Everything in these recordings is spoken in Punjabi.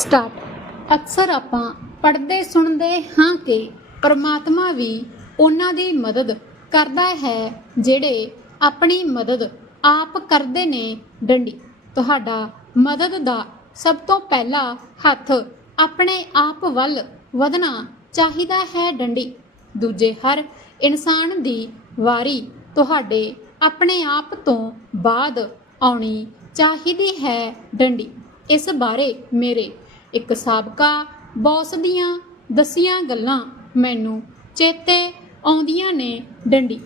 ਸਟਾਰਟ। ਅਕਸਰ ਆਪਾਂ ਪੜ੍ਹਦੇ, ਸੁਣਦੇ ਹਾਂ ਕਿ ਪਰਮਾਤਮਾ ਵੀ ਉਹਨਾਂ ਦੀ ਮਦਦ ਕਰਦਾ ਹੈ ਜਿਹੜੇ ਆਪਣੀ ਮਦਦ ਆਪ ਕਰਦੇ ਨੇ ਡੰਡੀ। ਤੁਹਾਡਾ ਮਦਦ ਦਾ ਸਭ ਤੋਂ ਪਹਿਲਾ ਹੱਥ ਆਪਣੇ ਆਪ ਵੱਲ ਵਧਣਾ ਚਾਹੀਦਾ ਹੈ ਡੰਡੀ। ਦੂਜੇ ਹਰ ਇਨਸਾਨ ਦੀ ਵਾਰੀ ਤੁਹਾਡੇ ਆਪਣੇ ਆਪ ਤੋਂ ਬਾਅਦ ਆਉਣੀ ਚਾਹੀਦੀ ਹੈ ਡੰਡੀ। ਇਸ ਬਾਰੇ ਮੇਰੇ ਇੱਕ ਸਾਬਕਾ ਬੌਸ ਦੀਆਂ ਦਸੀਆਂ ਗੱਲਾਂ ਮੈਨੂੰ ਚੇਤੇ ਆਉਂਦੀਆਂ ਨੇ ਡੰਡੀ।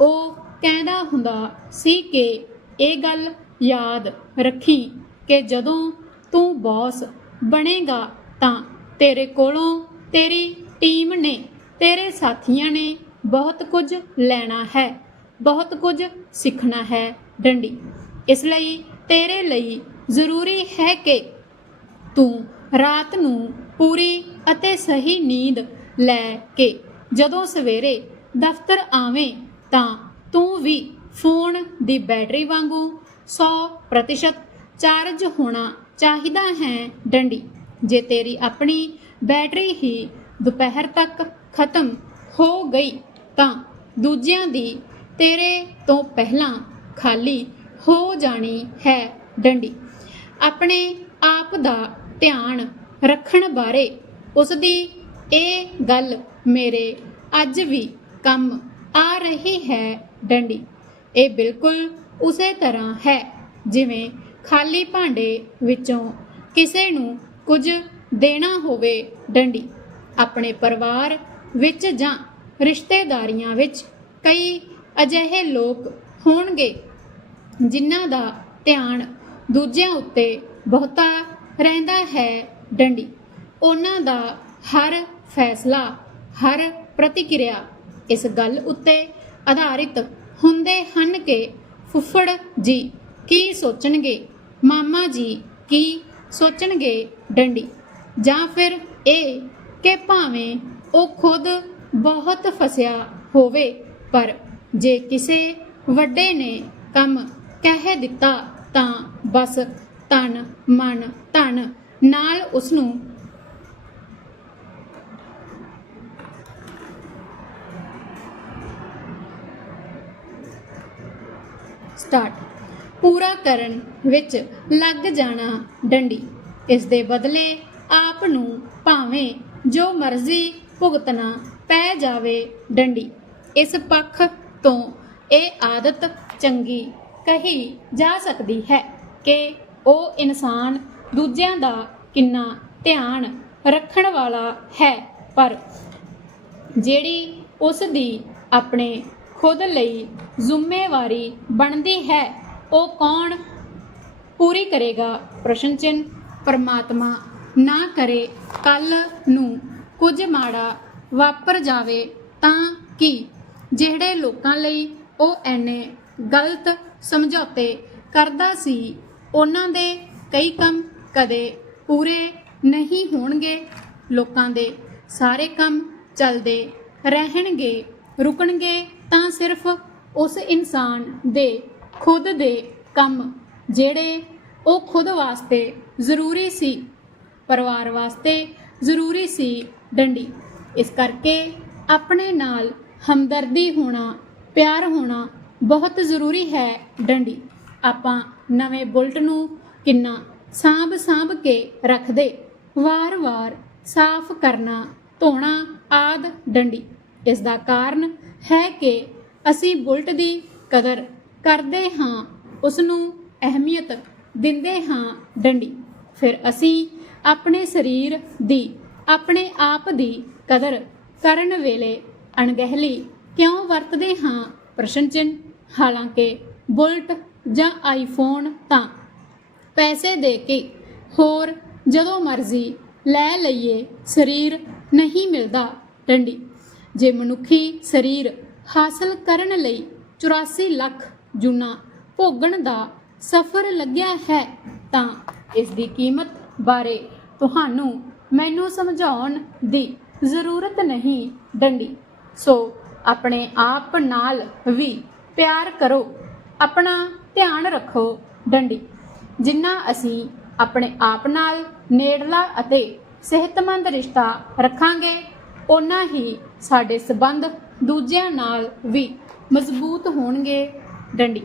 ਉਹ ਕਹਿੰਦਾ ਹੁੰਦਾ ਸੀ ਕਿ ਇਹ ਗੱਲ ਯਾਦ ਰੱਖੀ ਕਿ ਜਦੋਂ ਤੂੰ ਬੌਸ ਬਣੇਗਾ ਤਾਂ ਤੇਰੇ ਕੋਲੋਂ ਤੇਰੀ ਟੀਮ ਨੇ, ਤੇਰੇ ਸਾਥੀਆਂ ਨੇ ਬਹੁਤ ਕੁਝ ਲੈਣਾ ਹੈ, ਬਹੁਤ ਕੁਝ ਸਿੱਖਣਾ ਹੈ ਡੰਡੀ। ਇਸ ਲਈ ਤੇਰੇ ਲਈ ਜ਼ਰੂਰੀ ਹੈ ਕਿ ਤੂੰ ਰਾਤ ਨੂੰ ਪੂਰੀ ਅਤੇ ਸਹੀ ਨੀਂਦ ਲੈ ਕੇ ਜਦੋਂ ਸਵੇਰੇ ਦਫ਼ਤਰ ਆਵੇਂ ਤਾਂ ਤੂੰ ਵੀ ਫੋਨ ਦੀ ਬੈਟਰੀ ਵਾਂਗੂ 100% ਚਾਰਜ ਹੋਣਾ ਚਾਹੀਦਾ ਹੈ ਡੰਡੀ। ਜੇ ਤੇਰੀ ਆਪਣੀ ਬੈਟਰੀ ਹੀ ਦੁਪਹਿਰ ਤੱਕ ਖਤਮ ਹੋ ਗਈ ਤਾਂ ਦੂਜਿਆਂ ਦੀ ਤੇਰੇ ਤੋਂ ਪਹਿਲਾਂ ਖਾਲੀ ਹੋ ਜਾਣੀ ਹੈ ਡੰਡੀ। ਆਪਣੇ ਆਪ ਦਾ ਧਿਆਨ ਰੱਖਣ ਬਾਰੇ ਉਸ ਦੀ ਇਹ ਗੱਲ ਮੇਰੇ ਅੱਜ ਵੀ ਕੰਮ ਆ ਰਹੀ ਹੈ ਡੰਡੀ। ਇਹ ਬਿਲਕੁਲ ਉਸੇ ਤਰ੍ਹਾਂ ਹੈ ਜਿਵੇਂ ਖਾਲੀ ਭਾਂਡੇ ਵਿੱਚੋਂ ਕਿਸੇ ਨੂੰ ਕੁਝ ਦੇਣਾ ਹੋਵੇ ਡੰਡੀ। ਆਪਣੇ ਪਰਿਵਾਰ ਵਿੱਚ ਜਾਂ ਰਿਸ਼ਤੇਦਾਰੀਆਂ ਵਿੱਚ ਕਈ ਅਜਿਹੇ ਲੋਕ ਹੋਣਗੇ ਜਿਨ੍ਹਾਂ ਦਾ ਧਿਆਨ ਦੂਜਿਆਂ ਉੱਤੇ ਬਹੁਤਾ ਰਹਿੰਦਾ ਹੈ ਡੰਡੀ। ਉਹਨਾਂ ਦਾ ਹਰ ਫੈਸਲਾ, ਹਰ ਪ੍ਰਤੀਕਿਰਿਆ ਇਸ ਗੱਲ ਉੱਤੇ ਆਧਾਰਿਤ ਹੁੰਦੇ ਹਨ ਕਿ ਫੁੱਫੜ ਜੀ ਕੀ ਸੋਚਣਗੇ, ਮਾਮਾ ਜੀ ਕੀ ਸੋਚਣਗੇ ਡੰਡੀ। ਜਾਂ ਫਿਰ ਇਹ ਕਿ ਭਾਵੇਂ ਉਹ ਖੁਦ ਬਹੁਤ ਫਸਿਆ ਹੋਵੇ, ਪਰ ਜੇ ਕਿਸੇ ਵੱਡੇ ਨੇ ਕੰਮ ਕਹਿ ਦਿੱਤਾ ਤਾਂ ਬਸ ਤਨ ਮਨ, ਧਨ। ਨਾਲ ਉਸ ਨੂੰ ਸਟਾਰਟ ਪੂਰਾ ਕਰਨ ਵਿੱਚ ਲੱਗ ਜਾਣਾ ਡੰਡੀ। ਇਸ ਦੇ ਬਦਲੇ ਆਪ ਨੂੰ ਭਾਵੇਂ ਜੋ ਮਰਜ਼ੀ ਭੁਗਤਣਾ ਪੈ ਜਾਵੇ ਡੰਡੀ। ਇਸ ਪੱਖ ਤੋਂ ਇਹ ਆਦਤ ਚੰਗੀ ਕਹੀ ਜਾ ਸਕਦੀ ਹੈ ਕਿ ਉਹ ਇਨਸਾਨ ਦੂਜਿਆਂ ਦਾ ਕਿੰਨਾ ਧਿਆਨ ਰੱਖਣ ਵਾਲਾ ਹੈ, ਪਰ ਜਿਹੜੀ ਉਸ ਦੀ ਆਪਣੇ ਖੁਦ ਲਈ ਜ਼ਿੰਮੇਵਾਰੀ ਬਣਦੀ ਹੈ, ਉਹ ਕੌਣ ਪੂਰੀ ਕਰੇਗਾ? ਪ੍ਰਸ਼ਨ ਚਿੰਨ ਪਰਮਾਤਮਾ ਨਾ ਕਰੇ ਕੱਲ ਨੂੰ ਕੁਝ ਮਾੜਾ ਵਾਪਰ ਜਾਵੇ ਤਾਂ ਕਿ? ਜਿਹੜੇ ਲੋਕਾਂ ਲਈ ਉਹ ਐਨੇ ਗਲਤ ਸਮਝੌਤੇ ਕਰਦਾ ਸੀ ਉਹਨਾਂ ਦੇ ਕਈ ਕੰਮ ਕਦੇ ਪੂਰੇ ਨਹੀਂ ਹੋਣਗੇ, ਲੋਕਾਂ ਦੇ ਸਾਰੇ ਕੰਮ ਚੱਲਦੇ ਰਹਿਣਗੇ, ਰੁਕਣਗੇ ਤਾਂ ਸਿਰਫ ਉਸ ਇਨਸਾਨ ਦੇ, ਖੁਦ ਦੇ ਕੰਮ ਜਿਹੜੇ ਉਹ ਖੁਦ ਵਾਸਤੇ ਜ਼ਰੂਰੀ ਸੀ, ਪਰਿਵਾਰ ਵਾਸਤੇ ਜ਼ਰੂਰੀ ਸੀ ਡੰਡੀ। ਇਸ ਕਰਕੇ ਆਪਣੇ ਨਾਲ ਹਮਦਰਦੀ ਹੋਣਾ, ਪਿਆਰ ਹੋਣਾ ਬਹੁਤ ਜ਼ਰੂਰੀ ਹੈ ਡੰਡੀ। ਆਪਾਂ ਨਵੇਂ ਬੁਲਟ ਨੂੰ ਕਿੰਨਾ ਸਾਂਭ ਸਾਂਭ ਕੇ ਰੱਖਦੇ। ਵਾਰ-ਵਾਰ ਸਾਫ਼ ਕਰਨਾ, ਧੋਣਾ ਆਦ ਡੰਡੀ। ਇਸ ਦਾ ਕਾਰਨ ਹੈ ਕਿ ਅਸੀਂ ਬੁਲਟ ਦੀ ਕਦਰ ਕਰਦੇ ਹਾਂ ਉਸ ਨੂੰ ਅਹਿਮੀਅਤ ਦਿੰਦੇ ਹਾਂ ਡੰਡੀ। ਫਿਰ ਅਸੀਂ ਆਪਣੇ ਸਰੀਰ ਦੀ, ਆਪਣੇ ਆਪ ਦੀ ਕਦਰ ਕਰਨ ਵੇਲੇ ਅਣਗਹਿਲੀ ਕਿਉਂ ਵਰਤਦੇ ਹਾਂ? ਪ੍ਰਸ਼ਨ ਚਿੰਨ ਹਾਲਾਂਕਿ ਬੁਲਟ ਜਾਂ ਆਈਫੋਨ ਤਾਂ। ਪੈਸੇ ਦੇ ਕੇ ਹੋਰ ਜਦੋਂ ਮਰਜ਼ੀ ਲੈ ਲਈਏ, ਸਰੀਰ ਨਹੀਂ ਮਿਲਦਾ ਡੰਡੀ। ਜੇ ਮਨੁੱਖੀ ਸਰੀਰ ਹਾਸਲ ਕਰਨ ਲਈ 84 ਲੱਖ ਜੂਨਾ ਭੋਗਣ ਦਾ ਸਫ਼ਰ ਲੱਗਿਆ ਹੈ, ਤਾਂ ਇਸ ਦੀ ਕੀਮਤ ਬਾਰੇ ਤੁਹਾਨੂੰ ਮੈਨੂੰ ਸਮਝਾਉਣ ਦੀ ਜ਼ਰੂਰਤ ਨਹੀਂ ਡੰਡੀ। ਸੋ ਆਪਣੇ ਆਪ ਨਾਲ ਵੀ ਪਿਆਰ ਕਰੋ। ਆਪਣਾ ਧਿਆਨ ਰੱਖੋ ਡੰਡੀ, ਜਿੰਨਾ ਅਸੀਂ ਆਪਣੇ ਆਪ ਨਾਲ ਨੇੜਲਾ ਅਤੇ ਸਿਹਤਮੰਦ ਰਿਸ਼ਤਾ ਰੱਖਾਂਗੇ, ਓਨਾ ਹੀ ਸਾਡੇ ਸਬੰਧ ਦੂਜਿਆਂ ਨਾਲ ਵੀ ਮਜ਼ਬੂਤ ਹੋਣਗੇ। ਡੰਡੀ